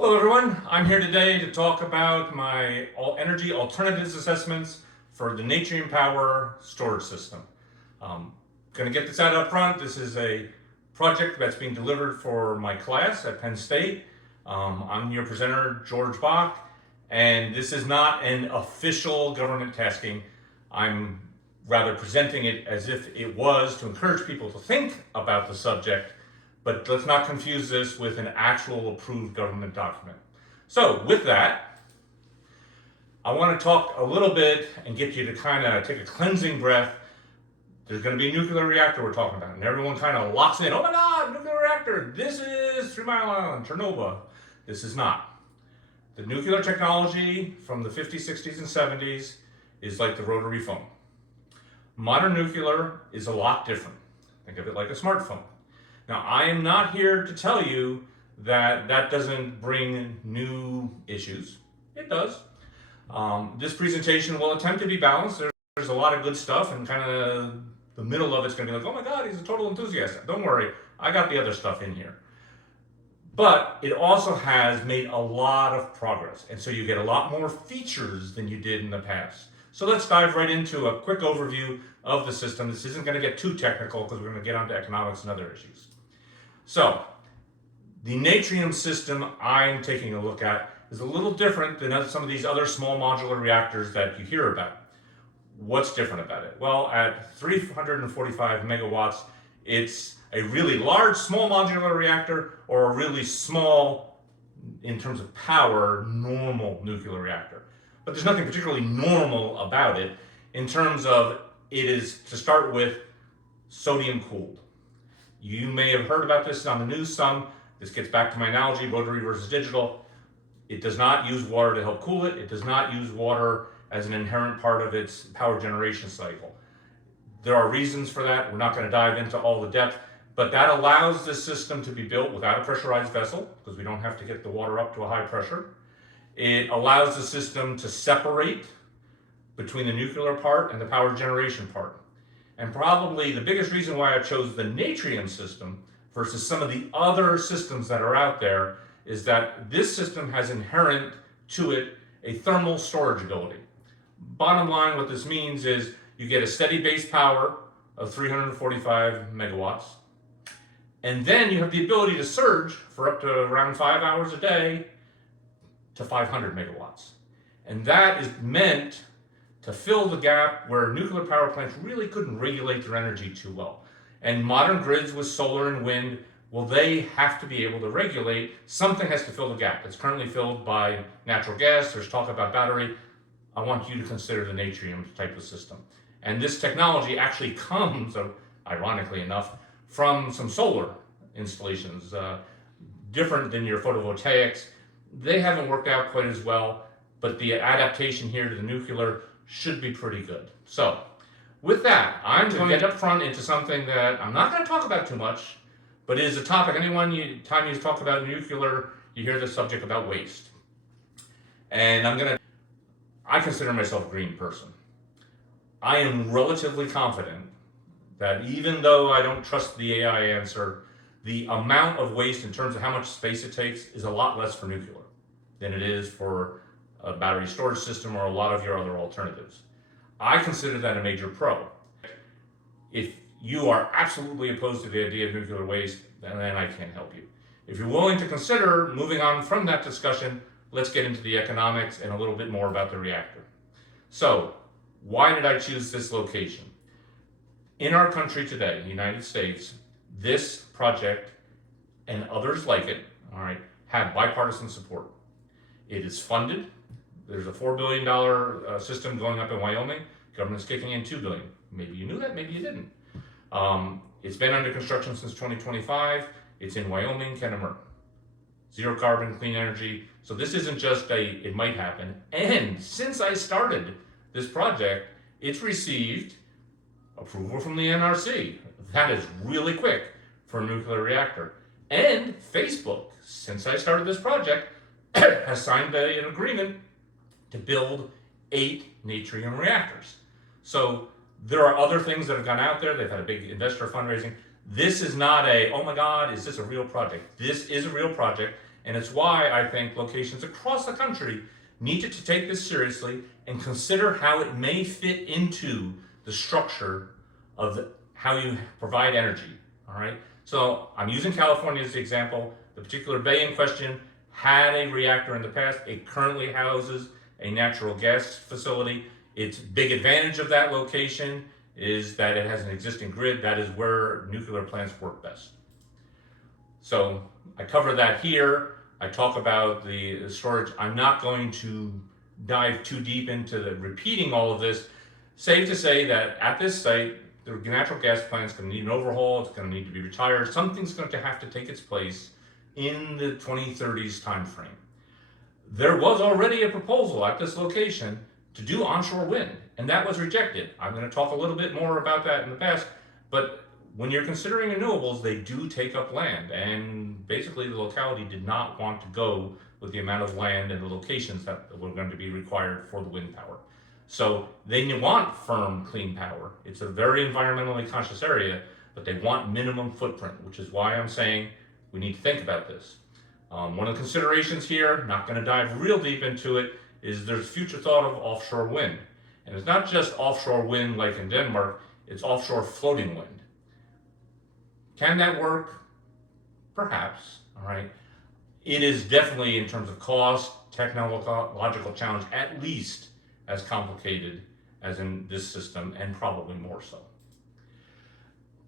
Hello everyone, I'm here today to talk about my energy alternatives assessments for the Natrium Power storage system. Going to get this out up front. This is a project that's being delivered for my class at Penn State. I'm your presenter, George Bach, and this is not an official government tasking. I'm rather presenting it as if it was to encourage people to think about the subject, but let's not confuse this with an actual approved government document. So with that, I want to talk a little bit and get you to kind of take a cleansing breath. There's going to be a nuclear reactor we're talking about, and everyone kind of locks in. Oh my God, nuclear reactor. This is 3 Mile Island, Chernobyl. This is not. The nuclear technology from the 50s, 60s, and 70s is like the rotary phone. Modern nuclear is a lot different. Think of it like a smartphone. Now, I am not here to tell you that that doesn't bring new issues. It does. This presentation will attempt to be balanced. There's a lot of good stuff, and kind of the middle of it's going to be like, oh my God, he's a total enthusiast. Don't worry, I got the other stuff in here. But it also has made a lot of progress, and so you get a lot more features than you did in the past. So let's dive right into a quick overview of the system. This isn't going to get too technical because we're going to get onto economics and other issues. So, the Natrium system I'm taking a look at is a little different than some of these other small modular reactors that you hear about. What's different about it? Well, at 345 megawatts, it's a really large small modular reactor or a really small, in terms of power, normal nuclear reactor. But there's nothing particularly normal about it in terms of it is, to start with, sodium cooled. You may have heard about this on the news some. This gets back to my analogy, rotary versus digital. It does not use water to help cool it. It does not use water as an inherent part of its power generation cycle. There are reasons for that. We're not going to dive into all the depth, but that allows this system to be built without a pressurized vessel because we don't have to get the water up to a high pressure. It allows the system to separate between the nuclear part and the power generation part. And probably the biggest reason why I chose the Natrium system versus some of the other systems that are out there is that this system has inherent to it a thermal storage ability. Bottom line, what this means is you get a steady base power of 345 megawatts, and then you have the ability to surge for up to around 5 hours a day to 500 megawatts. And that is meant to fill the gap where nuclear power plants really couldn't regulate their energy too well. And modern grids with solar and wind, well, they have to be able to regulate. Something has to fill the gap. It's currently filled by natural gas. There's talk about battery. I want you to consider the Natrium type of system. And this technology actually comes, ironically enough, from some solar installations, different than your photovoltaics. They haven't worked out quite as well, but the adaptation here to the nuclear should be pretty good. So, with that, I'm going to get up front into something that I'm not going to talk about too much, but it is a topic. Time you talk about nuclear, you hear the subject about waste. And I consider myself a green person. I am relatively confident that even though I don't trust the AI answer, the amount of waste in terms of how much space it takes is a lot less for nuclear than it is for a battery storage system or a lot of your other alternatives. I consider that a major pro. If you are absolutely opposed to the idea of nuclear waste, then I can't help you. If you're willing to consider moving on from that discussion, let's get into the economics and a little bit more about the reactor. So, why did I choose this location? In our country today, the United States, this project and others like it, all right, have bipartisan support. It is funded. There's a $4 billion system going up in Wyoming. Government's kicking in $2 billion. Maybe you knew that, maybe you didn't. It's been under construction since 2025. It's in Wyoming, Kennemer. Zero carbon, clean energy. So this isn't just it might happen. And since I started this project, it's received approval from the NRC. That is really quick for a nuclear reactor. And Facebook, since I started this project, has signed an agreement to build 8 Natrium reactors. So there are other things that have gone out there. They've had a big investor fundraising. This is not oh my God, is this a real project? This is a real project, And it's why I think locations across the country need to take this seriously and consider how it may fit into the structure of how you provide energy. All right. So I'm using California as the example. The particular bay in question had a reactor in the past. It currently houses a natural gas facility. Its big advantage of that location is that it has an existing grid. That is where nuclear plants work best. So I cover that here. I talk about the storage. I'm not going to dive too deep into repeating all of this. Safe to say that at this site, the natural gas plant is going to need an overhaul. It's going to need to be retired. Something's going to have to take its place in the 2030s timeframe. There was already a proposal at this location to do onshore wind, and that was rejected. I'm going to talk a little bit more about that in the past, but when you're considering renewables, they do take up land, and basically the locality did not want to go with the amount of land and the locations that were going to be required for the wind power. So they want firm, clean power. It's a very environmentally conscious area, but they want minimum footprint, which is why I'm saying we need to think about this. One of the considerations here, not going to dive real deep into it, is there's future thought of offshore wind. And it's not just offshore wind like in Denmark, it's offshore floating wind. Can that work? Perhaps, all right. It is definitely, in terms of cost, technological challenge, at least as complicated as in this system, and probably more so.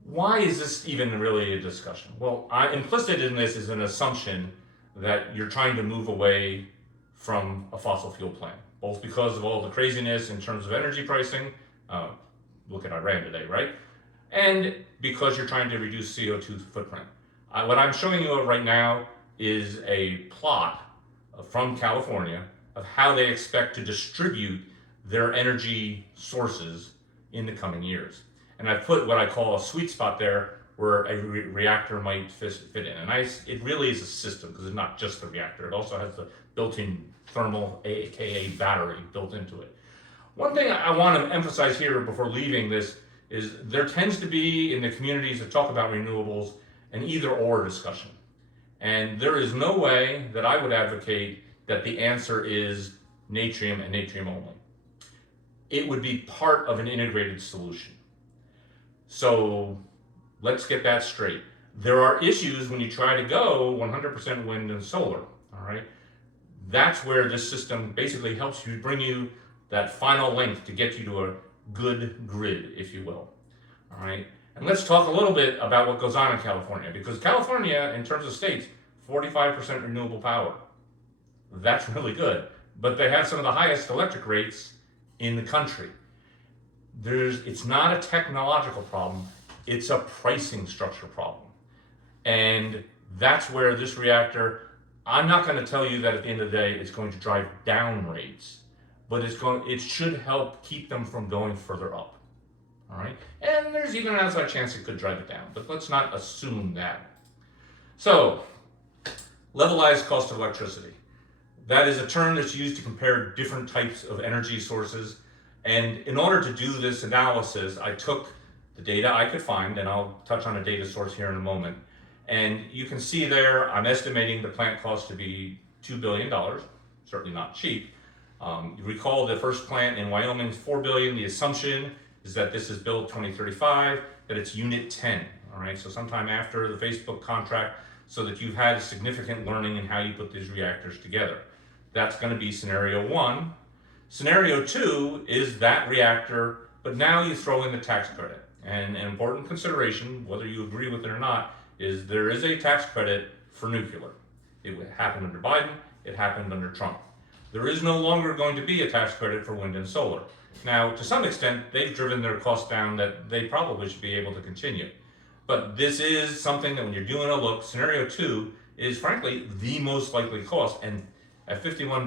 Why is this even really a discussion? Well, implicit in this is an assumption that you're trying to move away from a fossil fuel plant, both because of all the craziness in terms of energy pricing, look at Iran today, right? And because you're trying to reduce CO2 footprint. What I'm showing you right now is a plot from California of how they expect to distribute their energy sources in the coming years. And I've put what I call a sweet spot there where a reactor might fit in. And it really is a system, because it's not just the reactor. It also has the built-in thermal, aka battery, built into it. One thing I want to emphasize here before leaving this is there tends to be, in the communities that talk about renewables, an either-or discussion. And there is no way that I would advocate that the answer is natrium and natrium only. It would be part of an integrated solution. So let's get that straight. There are issues when you try to go 100% wind and solar, all right? That's where this system basically helps you, bring you that final length to get you to a good grid, if you will, all right? And let's talk a little bit about what goes on in California, because California, in terms of states, 45% renewable power. That's really good, but they have some of the highest electric rates in the country. It's not a technological problem, it's a pricing structure problem. And that's where this reactor, I'm not going to tell you that at the end of the day it's going to drive down rates, but it should help keep them from going further up. All right? And there's even an outside chance it could drive it down, but let's not assume that. So, levelized cost of electricity. That is a term that's used to compare different types of energy sources. And in order to do this analysis, I took the data I could find, and I'll touch on a data source here in a moment. And you can see there, I'm estimating the plant cost to be $2 billion, certainly not cheap. You recall the first plant in Wyoming is $4 billion. The assumption is that this is built 2035, that it's unit 10, all right? So sometime after the Facebook contract, so that you've had significant learning in how you put these reactors together. That's gonna be scenario one. Scenario two is that reactor, but now you throw in the tax credit. And an important consideration, whether you agree with it or not, is there is a tax credit for nuclear. It happened under Biden, it happened under Trump. There is no longer going to be a tax credit for wind and solar. Now, to some extent, they've driven their costs down that they probably should be able to continue. But this is something that when you're doing a look, scenario two is frankly the most likely cost. And at $51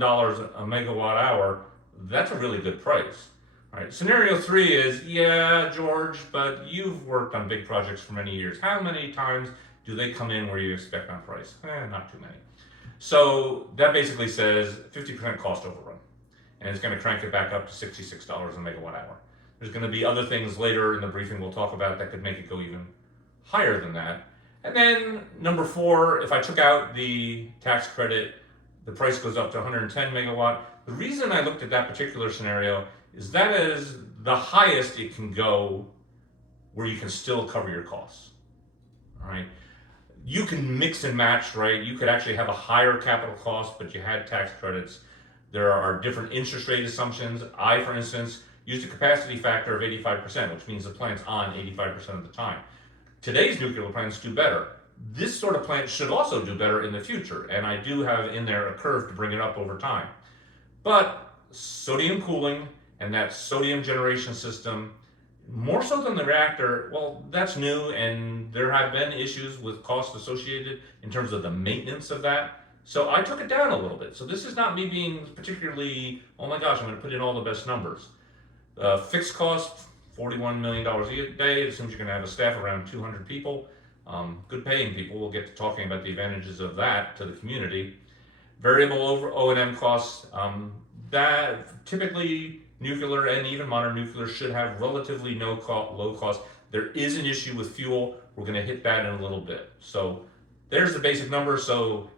a megawatt hour, that's a really good price. All right. Scenario three is, yeah, George, but you've worked on big projects for many years. How many times do they come in where you expect on price? Not too many. So that basically says 50% cost overrun. And it's going to crank it back up to $66 a megawatt hour. There's going to be other things later in the briefing we'll talk about that could make it go even higher than that. And then number 4, if I took out the tax credit, the price goes up to 110 megawatt. The reason I looked at that particular scenario is that is the highest it can go where you can still cover your costs. All right. You can mix and match, right? You could actually have a higher capital cost, but you had tax credits. There are different interest rate assumptions. I, for instance, used a capacity factor of 85%, which means the plant's on 85% of the time. Today's nuclear plants do better. This sort of plant should also do better in the future, and I do have in there a curve to bring it up over time. But sodium cooling and that sodium generation system, more so than the reactor, well, that's new, and there have been issues with costs associated in terms of the maintenance of that. So I took it down a little bit. So this is not me being particularly, oh my gosh, I'm going to put in all the best numbers. Fixed cost, $41 million a day. It assumes you're going to have a staff around 200 people. Good paying people. We'll get to talking about the advantages of that to the community. Variable over O&M costs, that typically nuclear and even modern nuclear should have relatively low cost. There is an issue with fuel. We're going to hit that in a little bit. So there's the basic numbers. So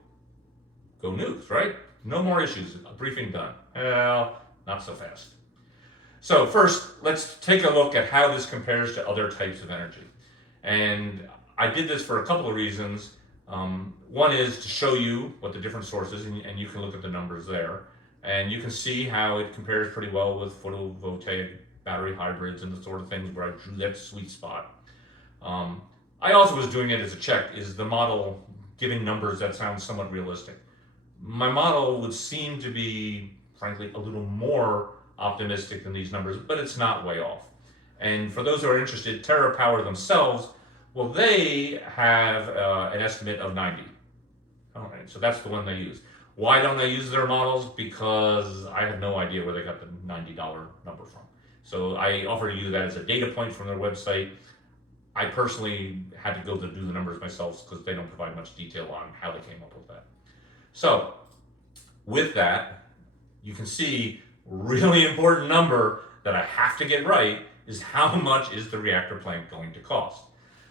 go nukes, right? No more issues. A briefing done. Well, not so fast. So first, let's take a look at how this compares to other types of energy. And I did this for a couple of reasons. One is to show you what the different sources, and you can look at the numbers there. And you can see how it compares pretty well with photovoltaic battery hybrids and the sort of things where I drew that sweet spot. I also was doing it as a check. Is the model giving numbers that sound somewhat realistic? My model would seem to be, frankly, a little more optimistic than these numbers, but it's not way off. And for those who are interested, Terrapower themselves, well, they have an estimate of 90. All right, so that's the one they use. Why don't they use their models? Because I have no idea where they got the $90 number from. So I offer you that as a data point from their website. I personally had to go to do the numbers myself because they don't provide much detail on how they came up with that. So with that, you can see really important number that I have to get right is how much is the reactor plant going to cost.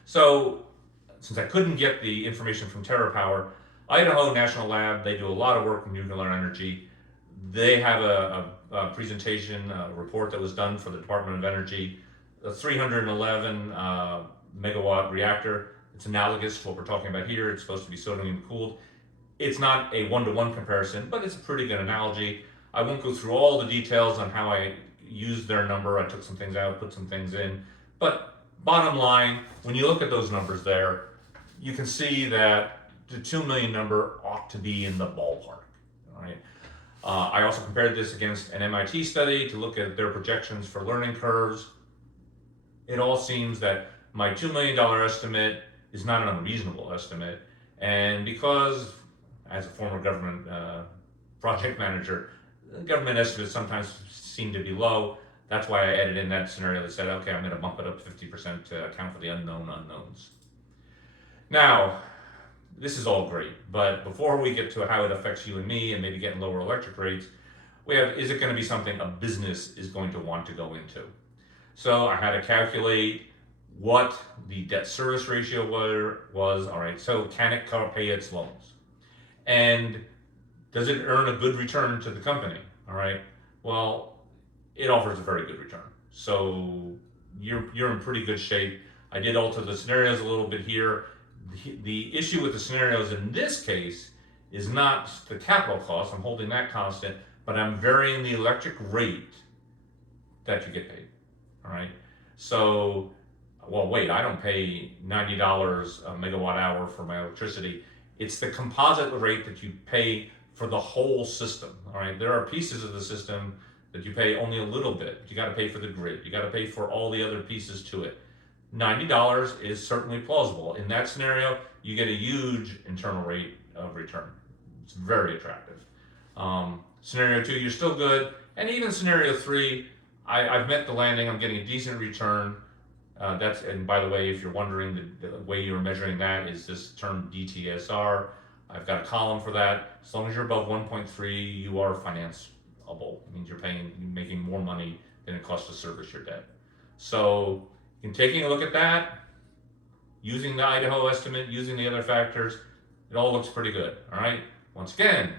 So since I couldn't get the information from Terrapower, Idaho National Lab, they do a lot of work in nuclear energy. They have a presentation, a report that was done for the Department of Energy, a 311 megawatt reactor. It's analogous to what we're talking about here. It's supposed to be sodium cooled. It's not a one-to-one comparison, but it's a pretty good analogy. I won't go through all the details on how I used their number. I took some things out, put some things in. But bottom line, when you look at those numbers there, you can see that the 2 million number ought to be in the ballpark. All right. I also compared this against an MIT study to look at their projections for learning curves. It all seems that my $2 million estimate is not an unreasonable estimate. And because, as a former government project manager, government estimates sometimes seem to be low. That's why I added in that scenario that said, okay, I'm going to bump it up 50% to account for the unknown unknowns. Now, this is all great, but before we get to how it affects you and me and maybe getting lower electric rates, we have, is it going to be something a business is going to want to go into? So I had to calculate what the debt service ratio was. All right, so can it pay its loans? And does it earn a good return to the company? All right, well, it offers a very good return. So you're in pretty good shape. I did alter the scenarios a little bit here. The issue with the scenarios in this case is not the capital cost, I'm holding that constant, but I'm varying the electric rate that you get paid. All right, so, well, wait, I don't pay $90 a megawatt hour for my electricity. It's the composite rate that you pay for the whole system. All right, there are pieces of the system that you pay only a little bit. You got to pay for the grid. You got to pay for all the other pieces to it. $90 is certainly plausible. In that scenario, you get a huge internal rate of return. It's very attractive. Scenario 2, you're still good. And even scenario 3, I've met the landing. I'm getting a decent return. And by the way, if you're wondering, the way you're measuring that is this term DTSR. I've got a column for that. As long as you're above 1.3, you are financeable. It means you're making more money than it costs to service your debt. So in taking a look at that, using the Idaho estimate, using the other factors, it all looks pretty good, all right? Once again,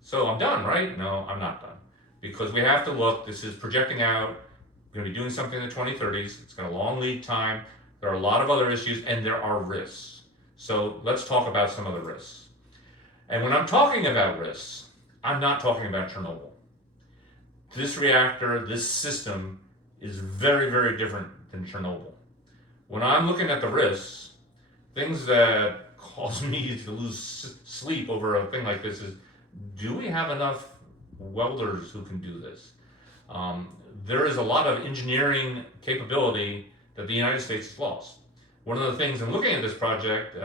so I'm done, right? No, I'm not done. Because we have to look, this is projecting out, we're going to be doing something in the 2030s. It's got a long lead time. There are a lot of other issues, and there are risks. So let's talk about some of the risks. And when I'm talking about risks, I'm not talking about Chernobyl. This reactor, this system is very, very different than Chernobyl. When I'm looking at the risks, things that cause me to lose sleep over a thing like this is, do we have enough welders who can do this? There is a lot of engineering capability that the United States has lost. One of the things in looking at this project,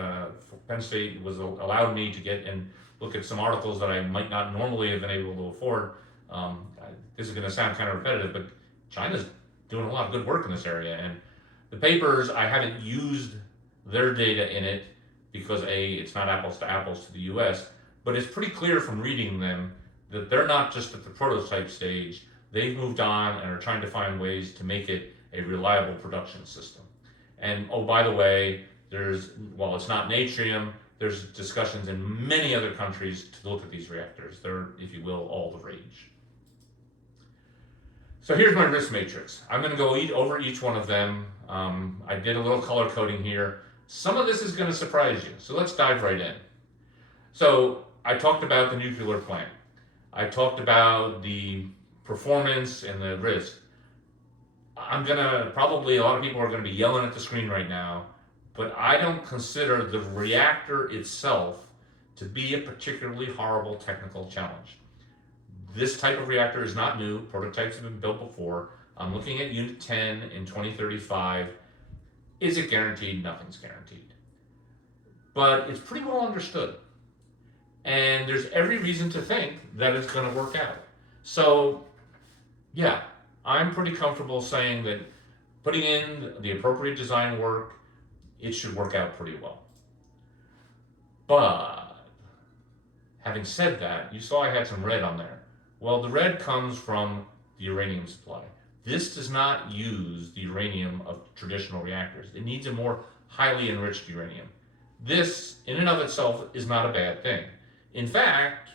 Penn State was allowed me to get and look at some articles that I might not normally have been able to afford. This is going to sound kind of repetitive, but China's doing a lot of good work in this area. And the papers, I haven't used their data in it because it's not apples to apples to the US, but it's pretty clear from reading them that they're not just at the prototype stage. They've moved on and are trying to find ways to make it a reliable production system. And oh, by the way, while it's not Natrium, there's discussions in many other countries to look at these reactors. They're, if you will, all the rage. So here's my risk matrix. I'm going to go over each one of them. I did a little color coding here. Some of this is going to surprise you. So let's dive right in. So I talked about the nuclear plant. I talked about the performance and the risk. Probably a lot of people are going to be yelling at the screen right now, but I don't consider the reactor itself to be a particularly horrible technical challenge. This type of reactor is not new. Prototypes have been built before. I'm looking at Unit 10 in 2035. Is it guaranteed? Nothing's guaranteed. But it's pretty well understood. And there's every reason to think that it's going to work out. So, yeah, I'm pretty comfortable saying that putting in the appropriate design work, it should work out pretty well. But having said that, you saw I had some red on there. Well, the red comes from the uranium supply. This does not use the uranium of traditional reactors. It needs a more highly enriched uranium. This, in and of itself, is not a bad thing. In fact,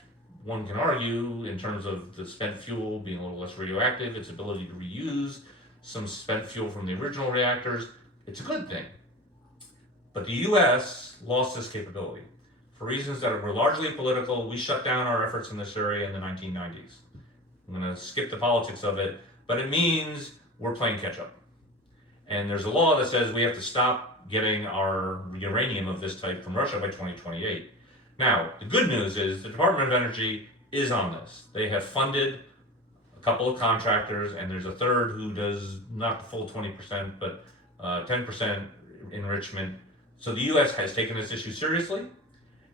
one can argue, in terms of the spent fuel being a little less radioactive, its ability to reuse some spent fuel from the original reactors, it's a good thing. But the US lost this capability. For reasons that were largely political, we shut down our efforts in this area in the 1990s. I'm going to skip the politics of it, but it means we're playing catch up. And there's a law that says we have to stop getting our uranium of this type from Russia by 2028. Now, the good news is the Department of Energy is on this. They have funded a couple of contractors, and there's a third who does not the full 20%, but 10% enrichment. So the US has taken this issue seriously,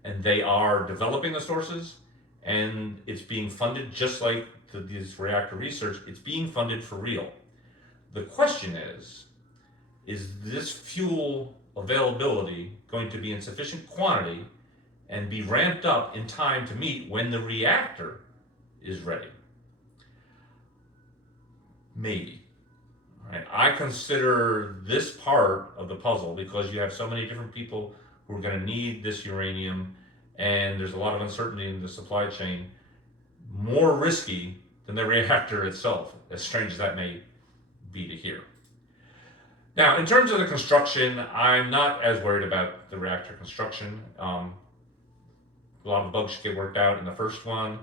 and they are developing the sources, and it's being funded just like this reactor research. It's being funded for real. The question is this fuel availability going to be in sufficient quantity and be ramped up in time to meet when the reactor is ready? Maybe. All right. I consider this part of the puzzle, because you have so many different people who are going to need this uranium, and there's a lot of uncertainty in the supply chain, more risky than the reactor itself, as strange as that may be to hear. Now, in terms of the construction, I'm not as worried about the reactor construction. A lot of bugs should get worked out in the first one.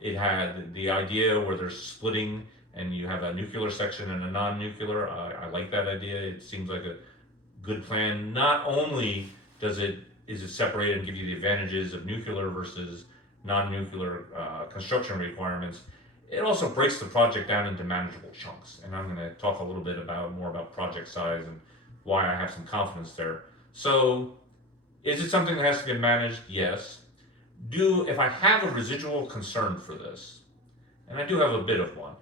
It had the idea where they're splitting and you have a nuclear section and a non-nuclear. I like that idea. It seems like a good plan. Not only is it separated and give you the advantages of nuclear versus non-nuclear construction requirements, it also breaks the project down into manageable chunks. And I'm going to talk a little bit more about project size and why I have some confidence there. So, is it something that has to get managed? Yes. If I have a residual concern for this, and I do have a bit of one,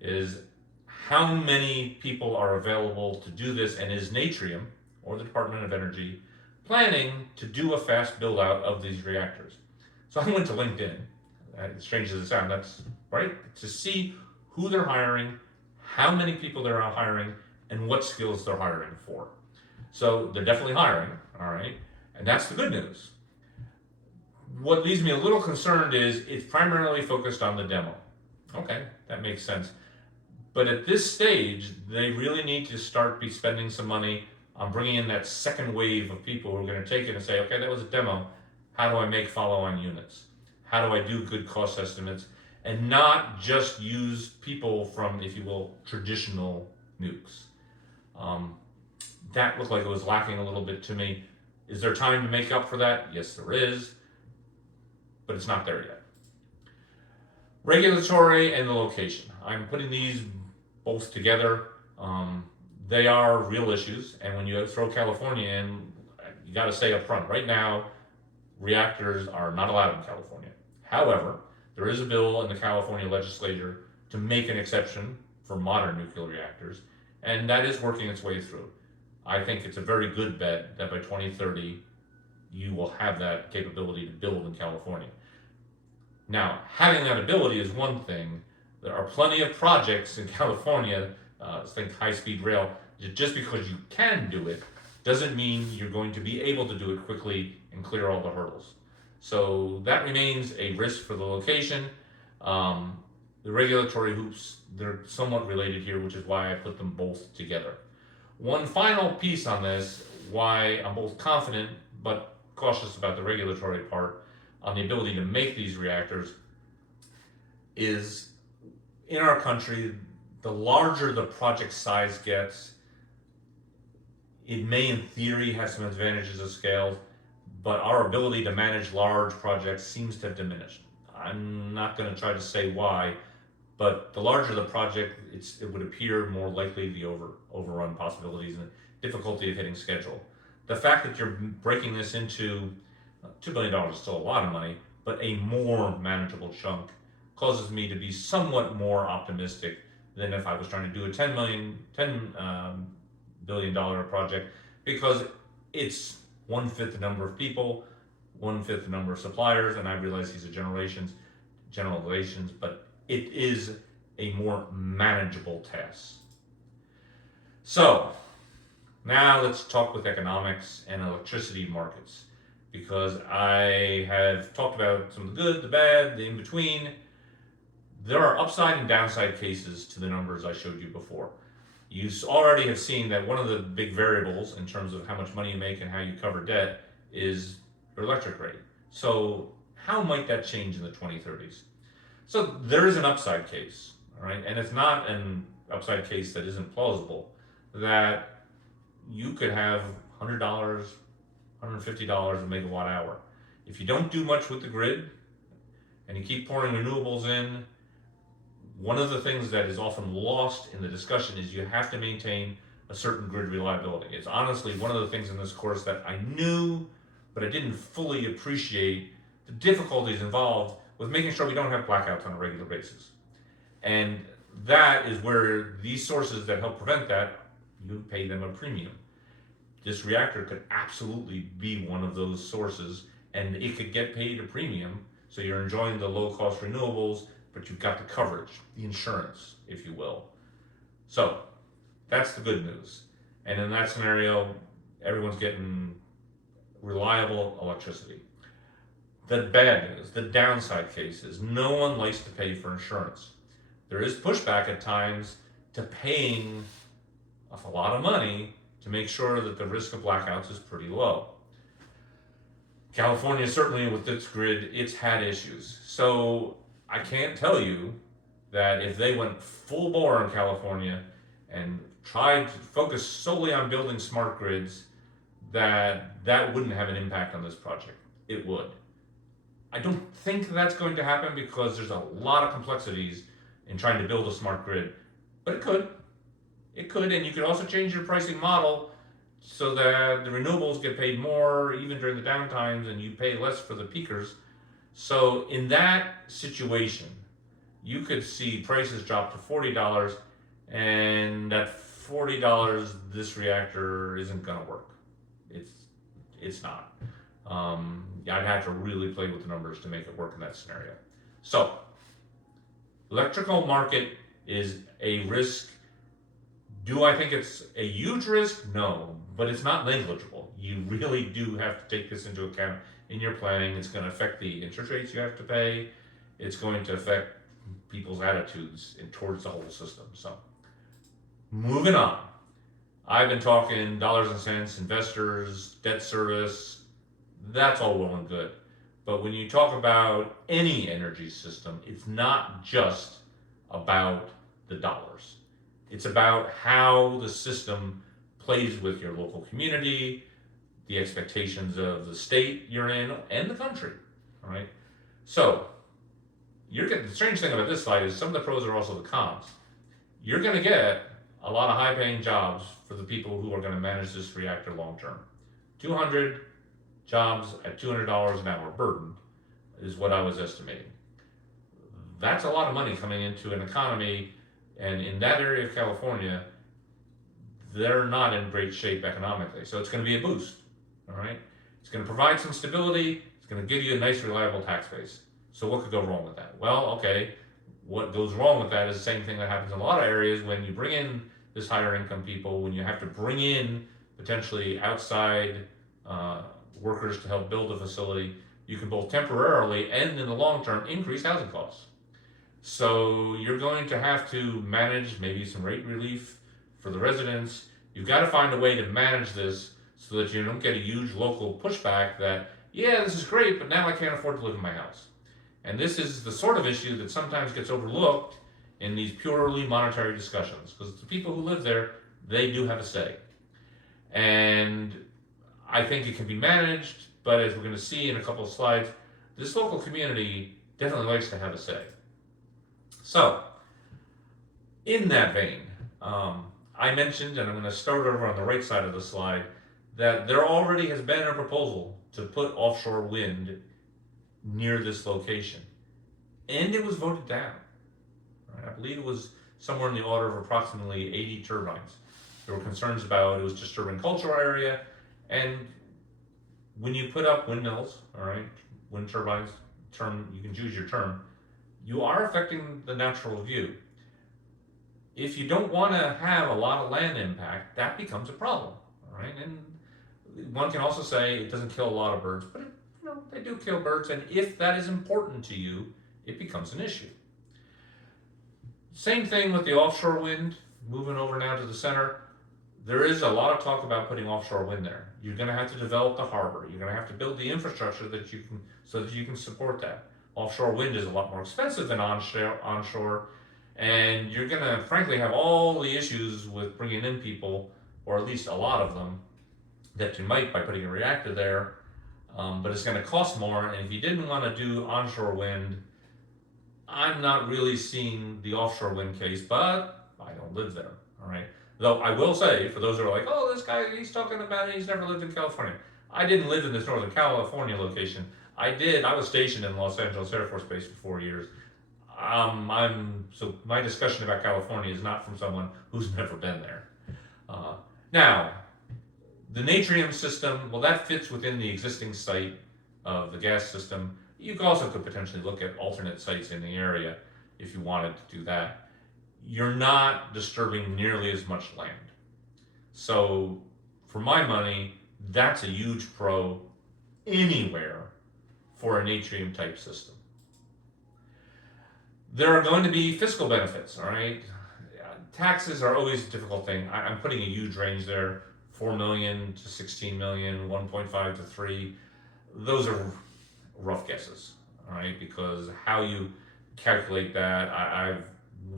is how many people are available to do this, and is Natrium, or the Department of Energy, planning to do a fast build out of these reactors? So I went to LinkedIn, as strange as it sounds, that's right, to see who they're hiring, how many people they're hiring, and what skills they're hiring for. So they're definitely hiring, all right? And that's the good news. What leaves me a little concerned is it's primarily focused on the demo. Okay, that makes sense. But at this stage, they really need to start be spending some money on bringing in that second wave of people who are going to take it and say, okay, that was a demo. How do I make follow-on units? How do I do good cost estimates? And not just use people from, if you will, traditional nukes. That looked like it was lacking a little bit to me. Is there time to make up for that? Yes, there is, but it's not there yet. Regulatory and the location. I'm putting these both together. They are real issues, and when you throw California in, you got to say up front, right now, reactors are not allowed in California. However, there is a bill in the California legislature to make an exception for modern nuclear reactors, and that is working its way through. I think it's a very good bet that by 2030, you will have that capability to build in California. Now, having that ability is one thing. There are plenty of projects in California, think high-speed rail, just because you can do it doesn't mean you're going to be able to do it quickly and clear all the hurdles. So that remains a risk for the location. The regulatory hoops, they're somewhat related here, which is why I put them both together. One final piece on this, why I'm both confident but cautious about the regulatory part on the ability to make these reactors, is in our country, the larger the project size gets, it may in theory have some advantages of scale, but our ability to manage large projects seems to have diminished. I'm not going to try to say why, but the larger the project, it would appear more likely the overrun possibilities and difficulty of hitting schedule. The fact that you're breaking this into $2 billion is still a lot of money, but a more manageable chunk causes me to be somewhat more optimistic than if I was trying to do a $10 billion project, because it's 1/5 the number of people, 1/5 the number of suppliers, and I realize these are generalizations, but it is a more manageable task. So now let's talk with economics and electricity markets, because I have talked about some of the good, the bad, the in-between. There are upside and downside cases to the numbers I showed you before. You already have seen that one of the big variables in terms of how much money you make and how you cover debt is your electric rate. So how might that change in the 2030s? So there is an upside case, all right? And it's not an upside case that isn't plausible, that you could have $100, $150 a megawatt hour. If you don't do much with the grid and you keep pouring renewables in, one of the things that is often lost in the discussion is you have to maintain a certain grid reliability. It's honestly one of the things in this course that I knew, but I didn't fully appreciate the difficulties involved with making sure we don't have blackouts on a regular basis. And that is where these sources that help prevent that, you pay them a premium. This reactor could absolutely be one of those sources, and it could get paid a premium, so you're enjoying the low-cost renewables, but you've got the coverage, the insurance, if you will. So that's the good news. And in that scenario, everyone's getting reliable electricity. The bad news, the downside case, is no one likes to pay for insurance. There is pushback at times to paying a lot of money to make sure that the risk of blackouts is pretty low. California, certainly with its grid, it's had issues. So I can't tell you that if they went full bore in California and tried to focus solely on building smart grids, that wouldn't have an impact on this project. It would. I don't think that's going to happen because there's a lot of complexities in trying to build a smart grid, but it could. It could, and you could also change your pricing model so that the renewables get paid more even during the downtimes and you pay less for the peakers. So in that situation, you could see prices drop to $40, and at $40, this reactor isn't going to work. It's not. I'd have to really play with the numbers to make it work in that scenario. So, electrical market is a risk, Do I think it's a huge risk? No, but it's not negligible. You really do have to take this into account in your planning. It's going to affect the interest rates you have to pay. It's going to affect people's attitudes towards the whole system. So, moving on. I've been talking dollars and cents, investors, debt service. That's all well and good. But when you talk about any energy system, it's not just about the dollars. It's about how the system plays with your local community, the expectations of the state you're in, and the country. All right. So you're getting the strange thing about this slide is some of the pros are also the cons. You're going to get a lot of high-paying jobs for the people who are going to manage this reactor long term. 200 jobs at $200 an hour burdened is what I was estimating. That's a lot of money coming into an economy, and in that area of California, they're not in great shape economically. So it's going to be a boost, all right? It's going to provide some stability. It's going to give you a nice, reliable tax base. So what could go wrong with that? Well, okay, what goes wrong with that is the same thing that happens in a lot of areas when you bring in this higher income people, when you have to bring in potentially outside workers to help build the facility, you can both temporarily and in the long term increase housing costs. So you're going to have to manage maybe some rate relief for the residents. You've got to find a way to manage this so that you don't get a huge local pushback that, yeah, this is great, but now I can't afford to live in my house. And this is the sort of issue that sometimes gets overlooked in these purely monetary discussions, because the people who live there, they do have a say. And I think it can be managed, but as we're going to see in a couple of slides, this local community definitely likes to have a say. So, in that vein, I mentioned, and I'm going to start over on the right side of the slide, that there already has been a proposal to put offshore wind near this location. And it was voted down. Right? I believe it was somewhere in the order of approximately 80 turbines. There were concerns about it was disturbing cultural area, and when you put up windmills, all right, wind turbines, you can choose your term, you are affecting the natural view. If you don't want to have a lot of land impact, that becomes a problem, all right? And one can also say it doesn't kill a lot of birds, but they do kill birds, and if that is important to you, it becomes an issue. Same thing with the offshore wind. Moving over now to the center, there is a lot of talk about putting offshore wind there. You're going to have to develop the harbor. You're going to have to build the infrastructure so that you can support that. Offshore wind is a lot more expensive than onshore, and you're going to, frankly, have all the issues with bringing in people, or at least a lot of them, that you might by putting a reactor there, but it's going to cost more, and if you didn't want to do onshore wind, I'm not really seeing the offshore wind case, but I don't live there, all right? Though I will say, for those who are like, oh, this guy, he's talking about it, he's never lived in California. I didn't live in this Northern California location. I was stationed in Los Angeles Air Force Base for 4 years. So my discussion about California is not from someone who's never been there. Now, the Natrium system, well, that fits within the existing site of the gas system. You also could potentially look at alternate sites in the area if you wanted to do that. You're not disturbing nearly as much land. So, for my money, that's a huge pro anywhere for a Natrium type system. There are going to be fiscal benefits, all right? Taxes are always a difficult thing. I'm putting a huge range there, 4 million to 16 million, 1.5 to 3. Those are rough guesses, all right? Because how you calculate that,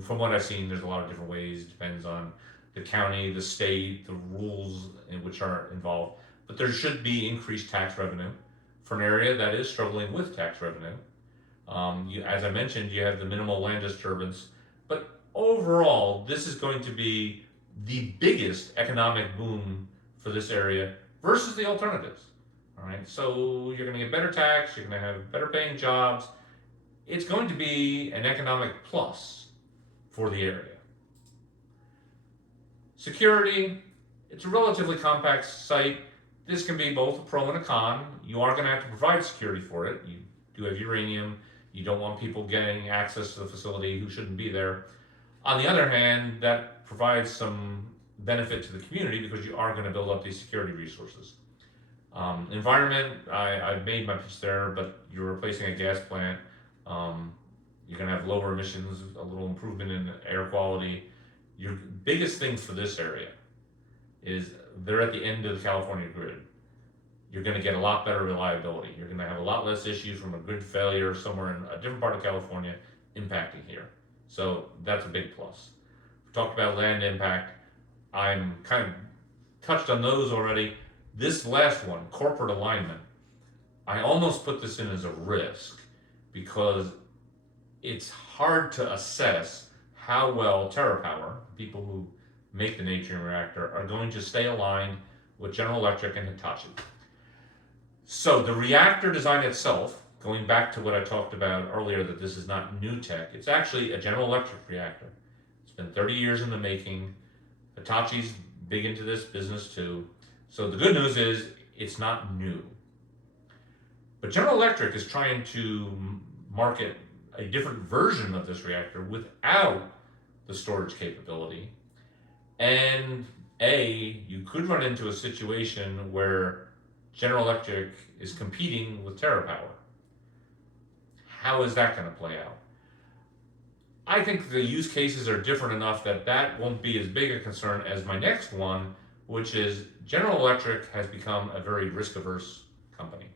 from what I've seen, there's a lot of different ways. It depends on the county, the state, the rules in which are involved. But there should be increased tax revenue for an area that is struggling with tax revenue. As I mentioned, you have the minimal land disturbance. But overall, this is going to be the biggest economic boom for this area versus the alternatives. All right, so you're going to get better tax, you're going to have better paying jobs. It's going to be an economic plus for the area. Security, it's a relatively compact site. This can be both a pro and a con. You are going to have to provide security for it. You do have uranium. You don't want people getting access to the facility who shouldn't be there. On the other hand, that provides some benefit to the community because you are going to build up these security resources. Environment, I've made my pitch there, but you're replacing a gas plant. You're going to have lower emissions, a little improvement in air quality. Your biggest thing for this area is they're at the end of the California grid. You're going to get a lot better reliability. You're going to have a lot less issues from a grid failure somewhere in a different part of California impacting here. So that's a big plus. We talked about land impact. I'm kind of touched on those already. This last one, corporate alignment, I almost put this in as a risk because it's hard to assess how well Terrapower, people who make the Natrium reactor, are going to stay aligned with General Electric and Hitachi. So the reactor design itself, going back to what I talked about earlier, that this is not new tech, it's actually a General Electric reactor. It's been 30 years in the making. Hitachi's big into this business too. So the good news is it's not new. But General Electric is trying to market a different version of this reactor without the storage capability. And you could run into a situation where General Electric is competing with Terrapower. How is that going to play out? I think the use cases are different enough that that won't be as big a concern as my next one, which is General Electric has become a very risk-averse company.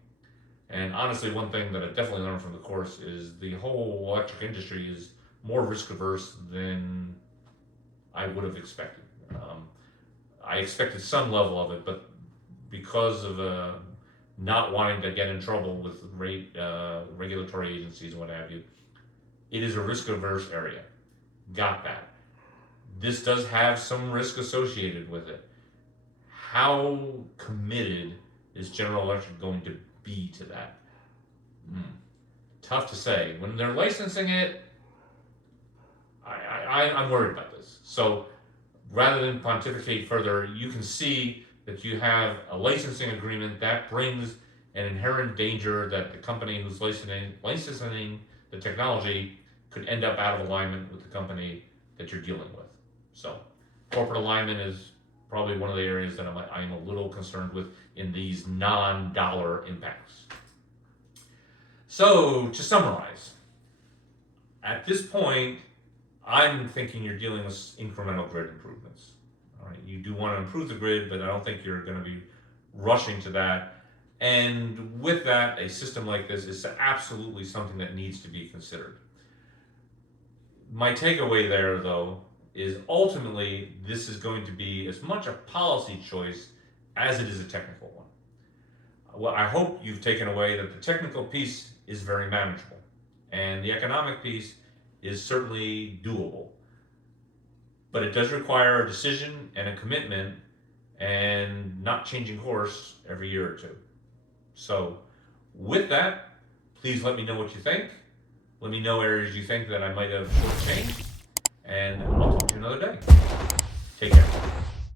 And honestly, one thing that I definitely learned from the course is the whole electric industry is more risk-averse than I would have expected. I expected some level of it, but because of not wanting to get in trouble with regulatory agencies and what have you, it is a risk-averse area. Got that. This does have some risk associated with it. How committed is General Electric going to be to that? Tough to say. When they're licensing it, I'm worried about this. So rather than pontificate further, you can see that you have a licensing agreement that brings an inherent danger that the company who's licensing the technology could end up out of alignment with the company that you're dealing with. So corporate alignment is probably one of the areas that I'm a little concerned with in these non-dollar impacts. So to summarize, at this point, I'm thinking you're dealing with incremental grid improvements. All right, you do want to improve the grid, but I don't think you're going to be rushing to that. And with that, a system like this is absolutely something that needs to be considered. My takeaway there, though, is ultimately this is going to be as much a policy choice as it is a technical one. Well, I hope you've taken away that the technical piece is very manageable, and the economic piece is certainly doable. But it does require a decision and a commitment and not changing course every year or two. So with that, please let me know what you think. Let me know areas you think that I might have shortchanged, and I'll talk to you another day. Take care.